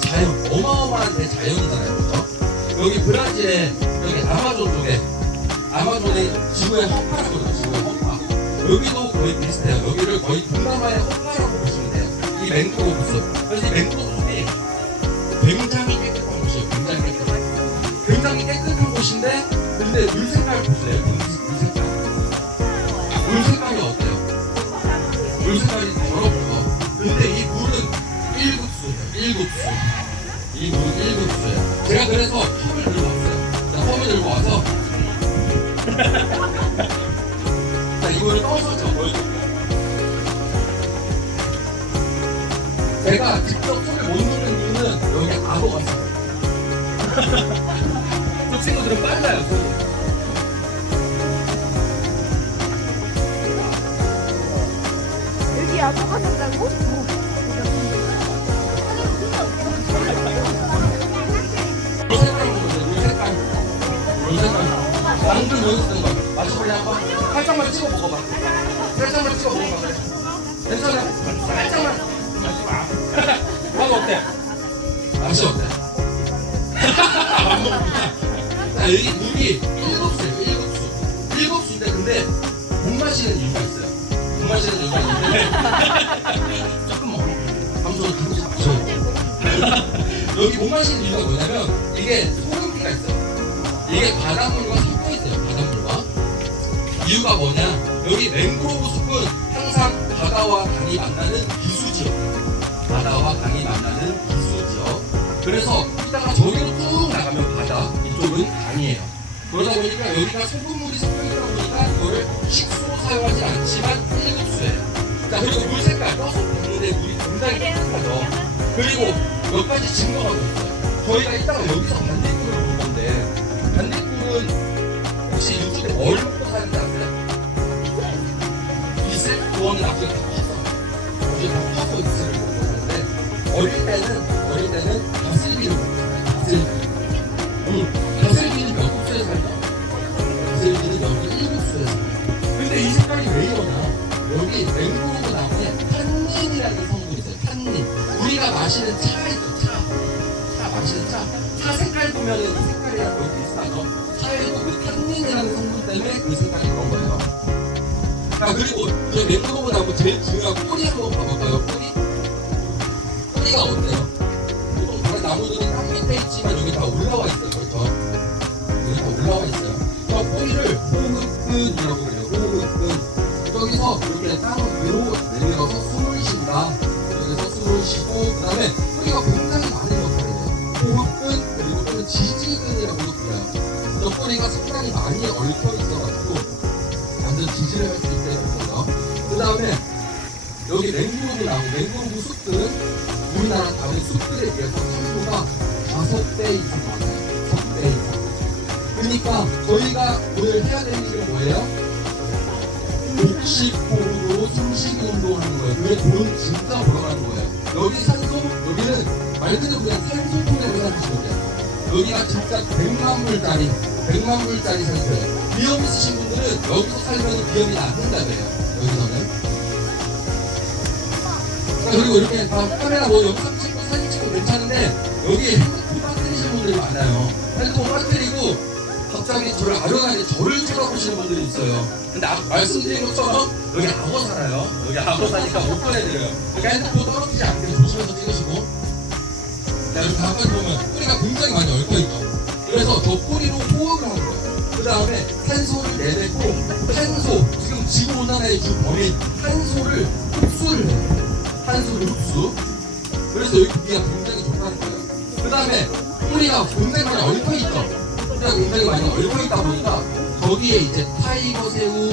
자연 어마어마한 대자연이잖아요. 여기 브라질에 여기 아마존 쪽에 아마존의 지구의 허파라고 그러죠. 지구의 허파. 여기도 거의 비슷해요. 여기를 거의 동남아의 허파라고 보시면 돼요. 이 맹그로브 숲. 그래서 이 숲이 굉장히 깨끗한 곳이에요. 굉장히 깨끗한. 굉장히 깨끗한 곳인데 근데 물 색깔 보세요. 물, 물 색깔. 물 색깔이 어때요? 물 색깔이 더럽고 근데 이 물은 1급수예요 1급수 이 물은 1급수예요 제가 그래서 컵을 들고 왔어요 자 컵을 들고 와서 자 이거를 떠서 저 보여드릴게요 제가 직접 손을 못 누른 악어가 있어요 저 친구들은 빨라요 손이 여기 야구가 산다고? 물 색깔 보세요 물 색깔 물 색깔 방금 쓰는 거 맞춰볼래 한번? 살짝만 찍어 먹어봐. 살짝만 찍어 먹어봐. 그래. 괜찮아. 살짝만. 맛 어때? 맛이 어때? 자 여기 물이 일곱 수예요 일곱 수 일곱 수인데 근데 못 마시는 이유가 있어요 못 마시는 이유가 있는데 조금 먹어 방송을 가끔씩 마셔요 여기 못 마시는 이유가 뭐냐면 이게 소금기가 있어요. 이게 바닷물과 섞여 있어요. 바닷물과. 이유가 뭐냐? 여기 맹그로브 숲은 항상 바다와 강이 만나는 기수지역. 바다와 강이 만나는 기수지역. 그래서 이따가 저기로 쭉 나가면 바다, 이쪽은 강이에요. 그러다 보니까 여기가 소금물이 섞여 있다 보니까 이거를 식수로 사용하지 않지만 1급수예요. 자 그리고 물 색깔 떠서 보는데 물이 굉장히 깨끗하죠. 그리고 몇 가지 증거가 있어요. 저희가 이따가 여기서 반딧불을 볼 건데 반딧불은 혹시 유튜브에 뭘 먹고 사는지 아세요? 이슬? 그거는 앞에 다 커서 어제 다 커서 이슬을 먹고 사는데 어릴 때는 때는 먹잖아요. 다슬기. 응. 다슬기는 몇 국수에 살죠? 다슬기는 여기 일국수에 살아요. 근데 이 색깔이 왜 이러나? 여기 맹고르브 나무에 탄닌이라는 성분이 있어요. 탄닌. 우리가 마시는 차 있죠, 차. 차 마시는 차. 차 색깔 보면은 이 색깔이랑 거의 비슷하죠. 차에도 그 탄닌이라는 성분 때문에 그 색깔이 그런 거예요. 자, 그리고 저 맹고르브 나무 제일 중요한 뿌리 한번 봐볼까요? 뿌리? 뿌리가 어때요? 나무들이 땅 밑에 있지만 여기 다 올라와 있어요. 그렇죠? 여기 다 올라와 있어요. 저 뿌리를 호흡근이라고 그래요. 호흡근. 여기서 이렇게 땅 위로 내밀어서 숨을 쉰다. 여기서 숨을 쉬고 그 다음에 뿌리가 굉장히 많은 역할이에요. 호흡근 그리고 또는 지지근이라고도 불려요. 저 뿌리가 상당히 많이 얽혀 있어가지고 완전 지지를 할 수 있다는 거죠. 그다음에 여기 맹그로브 나무, 맹그로브 숲들은 우리나라 다른 숲들에 비해서 산도가 다섯 배 이상 많아요. 다섯 배 이상. 그러니까 저희가 오늘 해야 되는 일은 뭐예요? 복식호흡으로 숨쉬기 운동하는 거예요. 그게 돈 진짜 벌어가는 거예요. 여기 산소, 여기는 말 그대로 그냥 산소통이라고 생각하시면 돼요. 여기가 진짜 100만 불짜리, 100만 불짜리 산소예요. 비염 있으신 분들은 여기서 살면 비염이 낫는다고 해요. 여기서는. 자, 그리고 이렇게 다 카메라 뭐 영상 찍고 사진 찍고 괜찮은데 여기 핸드폰 빠뜨리시는 분들이 많아요. 핸드폰 빠뜨리고 갑자기 저를 아련하게 저를 쳐다보시는 분들이 있어요. 근데 아, 말씀드린 것처럼 여기 악어 살아요. 여기 악어 사니까 못 보내드려요. 그러니까 핸드폰 떨어지지 않게 조심해서 찍으시고. 자, 이렇게 가까이 보면 뿌리가 굉장히 많이 얽혀있죠. 그래서 저 뿌리로 호흡을 거예요. 그 다음에 탄소를 내뱉고 탄소, 지금 지구온난화의 주 범인 탄소를 흡수를 해요. 탄소를 흡수. 그래서 여기 기가 굉장히 좋다는 거예요. 그 다음에 뿌리가 굉장히 많이 얽혀 있죠. 뿌리가 굉장히 많이 얽혀 있다 보니까 거기에 이제 타이거 새우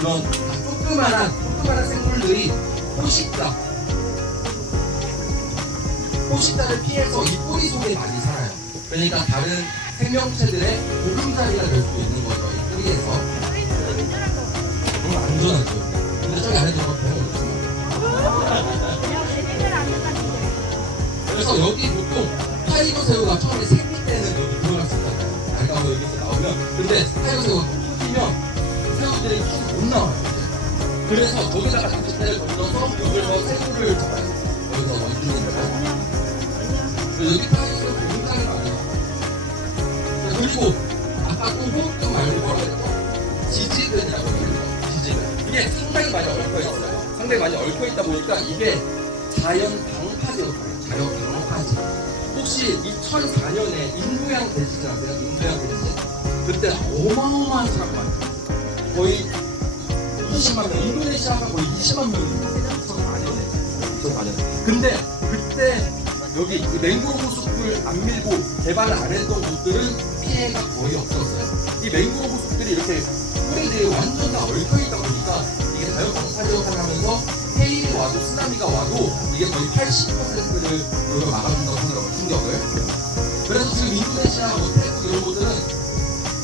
이런 조그만한 조그만한 생물들이 포식자 포식자를 피해서 이 뿌리 속에 많이 살아요. 그러니까 다른 생명체들의 보금자리가 될 수 있는 거죠. 이 뿌리에서. 안전하죠. 근데 저기 안에 들어가 배워있어요. 타이거 새우가 처음에 생길 때는 여기. 약간 뭐 여기서 나오면. 근데 타이거 새우가 톡 터지면 새우들이 쭉못 나와요. 이제. 그래서 거기다가 낚싯대를 던져서 여기서 새우를 잡아요. 여기서 원주민을. 여기 타이거 새우 굉장히 많아요. 그리고 아까 또 호흡도 말고 뭐라고 했죠? 지지근이라고 해요. 지지근. 이게 상당히 많이 얽혀 있어요. 상당히 많이 얽혀 있다 보니까 이게 자연 방파제였어요. 자연 방파제. 혹시 2004년에 인도양 대지진 아세요? 인도양 대지진? 그때 어마어마한 사람 많아요. 거의 20만 명, 인도네시아가 거의 20만 명이 2004년에. 2004년에. 근데 그때 여기 이 맹그로브 숲을 안 밀고 개발 안 했던 곳들은 피해가 거의 없었어요. 이 맹그로브 숲들이 이렇게 뿌리들이 완전 다 얽혀 있다 쓰나미가 와도 이게 거의 80%를 우리가 막아준다고 하더라고요, 충격을. 그래서 지금 인도네시아나 뭐 태국 이런 곳들은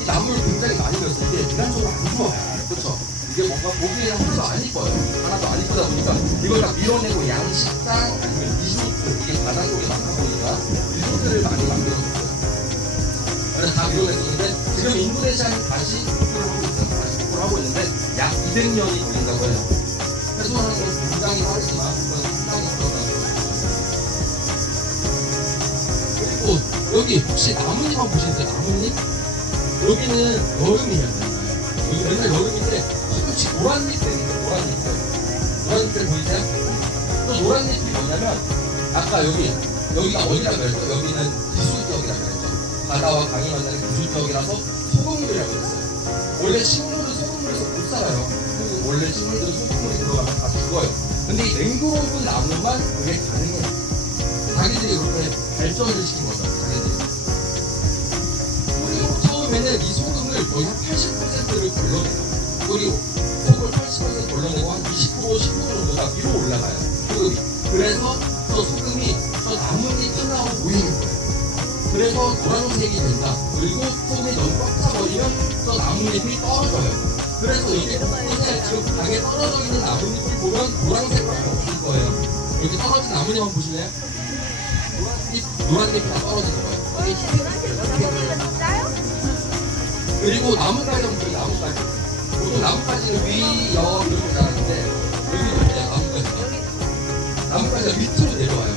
이 나무를 굉장히 많이 넣었어요. 이게 인간적으로 안 좋아요. 그렇죠? 이게 뭔가 보기에는 하나도 안 이뻐요. 하나도 안 이쁘다 보니까 이걸 다 밀어내고 양식장 아니면 리조트 이게 바다 쪽에 많다 보니까 리조트를 많이 만들어줬어요. 그래서 다 밀어냈었는데 지금 인도네시아는 다시 복구를 하고 있어요. 다시 복구를 하고 있는데 약 200년이 걸린다고 해요. 최소한은 좀 굉장히 빠르지만 그건 상당히 그렇다고 그리고 여기 혹시 나뭇잎 한번 보시겠어요? 나뭇잎? 여기는 여름이에요. 여기 맨날 여름인데 혹시 노란잎 때문에 노란잎 노란잎 보이세요? 또 노란잎이 뭐냐면 아까 여기 여기가 어디라고 그랬죠? 여기는 기술지역이라고 그랬죠. 바다와 강이 만나는 기술지역이라서 소금물이라고 그랬어요. 원래 식물은 소금물에서 못 살아요. 그 원래 식물들은 소금물이 들어가면 다 죽어요. 근데 이 맹그로브 나무만 그게 가능해요. 자기들이 그렇게 발전을 시킨 거죠. 자기들이. 처음에는 이 소금을 거의 한 80%를 걸러내요. 그리고 소금을 80% 걸러내고 한 20% 10% 정도가 위로 올라가요. 소금이. 그래서 저 소금이 저 나뭇잎 하나로 모이는 거예요. 그래서 노란색이 된다. 그리고 소금이 너무 저 나뭇잎이 떨어져요. 그래서 여기 곳곳에 지금 강에 떨어져 있는 나뭇잎을 보면 노란색밖에 없을 거예요. 여기 떨어진 나뭇잎 한번 보실래요? 노란잎, 노란잎이 다 떨어지는 거예요. 여기 떨어지면 짜요? 그리고 나뭇가지 한번 보세요, 나뭇가지. 보통 나뭇가지는 위, 여, 이렇게 자라는데, 여기 보세요, 나뭇가지가. 나뭇가지가 밑으로 내려와요.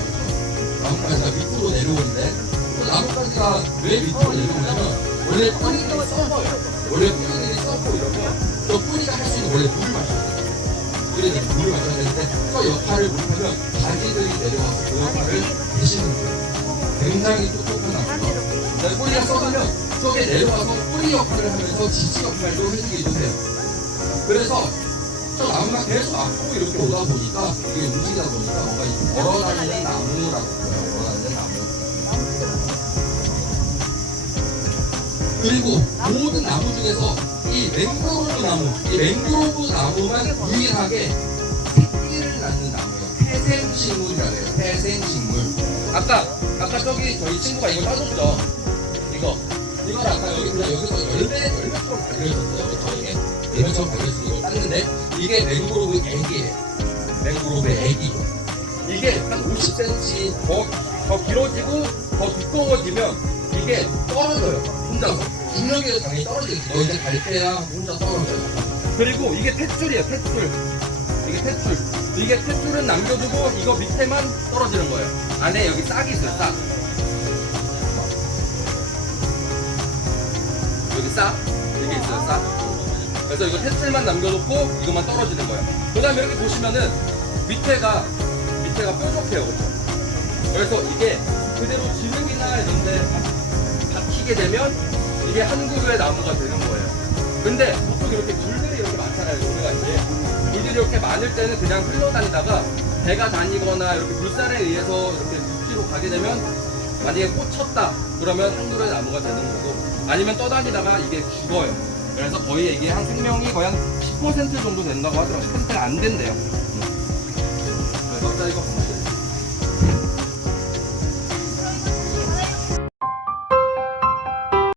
나뭇가지가 밑으로 내려오는데, 또 나뭇가지가 왜 밑으로 내려오냐면, 원래 뿌리들이 썩어요. 원래 뿌리들이 썩고 이러면, 저 뿌리가 할 수 있는 원래 물을 마셔야 돼요. 뿌리들이 물을 마셔야 되는데, 그 역할을 못하면, 가지들이 내려와서 그 역할을 대신하는 거예요. 굉장히 똑똑한 나무가. 네, 뿌리가 썩으면 저게 내려와서 뿌리 역할을 하면서 지지 역할도 해주기도 해요. 그래서 저 나무가 계속 앞으로 이렇게 오다 보니까 이게 움직이다 보니까 뭔가 이 걸어다니는 나무라고 불러요. 그리고 모든 나무 중에서 이 맹그로브 나무, 이 맹그로브 나무만 유일하게 새끼를 낳는 나무예요. 태생식물이라 해요. 태생식물. 아까 아까 저기 저희 친구가 이거 따줬죠. 이거 이걸 아까 여기 그냥 여기서 열매 열매처럼 발견했었어요. 저에게 열매처럼 발견해서 이걸 땄는데 이게 맹그로브 애기예요. 맹그로브의 애기. 이게 한 50cm 더, 더 길어지고 더 두꺼워지면 이게 떨어져요. 혼자서. 중력에서 당연히 떨어지겠지. 너 이제 갈 때야 혼자 떨어져요. 그리고 이게 탯줄이에요. 탯줄. 이게 탯줄. 이게 탯줄은 남겨두고 이거 밑에만 떨어지는 거예요. 안에 여기 싹이 있어요. 싹. 여기 싹. 여기 있어요. 싹. 그래서 이거 탯줄만 남겨놓고 이것만 떨어지는 거예요. 그 다음에 이렇게 보시면은 밑에가 밑에가 뾰족해요. 그렇죠? 그래서 이게 그대로 지능이나 이런데 박히게 되면 이게 한 그루의 나무가 되는 거예요. 근데 보통 이렇게 물들이 이렇게 많잖아요. 우리가 이제 물들이 이렇게 많을 때는 그냥 흘러다니다가 배가 다니거나 이렇게 물살에 의해서 이렇게 숲지로 가게 되면 만약에 꽂혔다 그러면 한 그루의 나무가 되는 거고 아니면 떠다니다가 이게 죽어요. 그래서 거의 이게 한 생명이 거의 한 10% 정도 된다고 하더라고요. 10%가 안 된대요. 그래서 자 이거